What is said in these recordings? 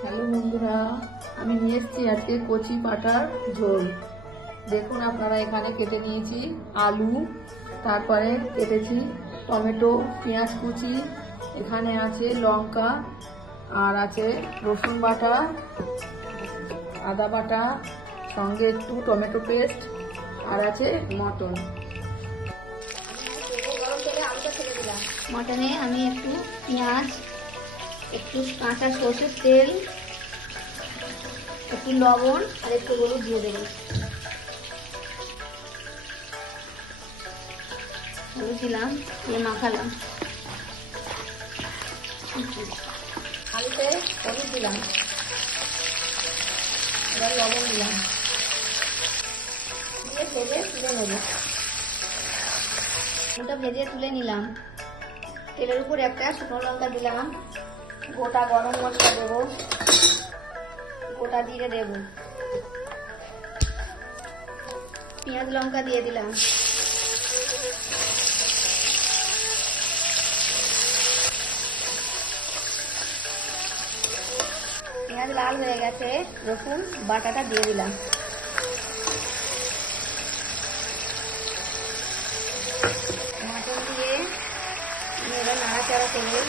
Hello বন্ধুরা, আমি নিয়ে এসেছি আজকে কচি পাটার ঝোল। দেখুন আপনারা, এখানে কেটে নিয়েছি আলু, তারপরে কেটেছি টমেটো, পেঁয়াজ কুচি, এখানে আছে লঙ্কা, আর আছে রসুন বাটা, আদা বাটা, সঙ্গে একটু টমেটো পেস্ট, আর আছে মটন। মটনে আমি একটু পেঁয়াজ, একটু কাঁচা সরষের তেল, একটু লবণ আর একটু হলুদ দিয়ে দেবো। হলুদ দিলাম, দিয়ে মাখালাম। আলুতে হলুদ দিলাম, এবার লবণ দিলাম, দিয়ে ভেজে তুলে নেব। ওটা ভেজে তুলে নিলাম। তেলের উপর একটা শুকনো লঙ্কা দিলাম, গোটা গরম মশলা দেবো, গোটা জিরে দেব, পেঁয়াজ লঙ্কা দিয়ে দিলাম। পেঁয়াজ লাল হয়ে গেছে, রসুন বাটাটা দিয়ে দিলাম। মাটন দিয়ে এবার নাড়াচাড়া করে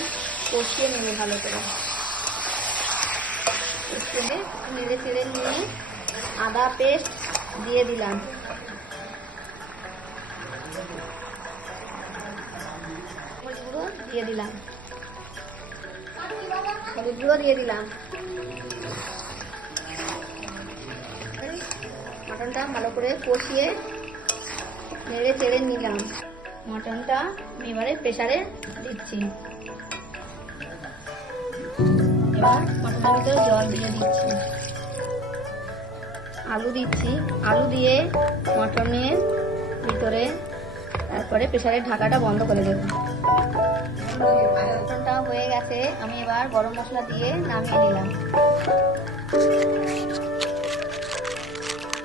কষিয়ে নেব ভালো করে। নেড়ে চেড়ে নিয়ে আদা পেস্ট দিয়ে দিলাম। হলুদ গুঁড়ো দিয়ে দিলাম, হলুদ গুঁড়ো দিয়ে দিলাম। মাটনটা ভালো করে কষিয়ে নেড়ে চেড়ে নিলাম। মাটনটা এবারে প্রেসারে দিচ্ছি। এবার মাটনের ভিতরে জল দিয়ে দিচ্ছি, আলু দিচ্ছি, আলু দিয়ে মটনের ভিতরে, তারপরে প্রেসারের ঢাকাটা বন্ধ করে দেব। মটনটা হয়ে গেছে, আমি এবার গরম মশলা দিয়ে নামিয়ে নিলাম।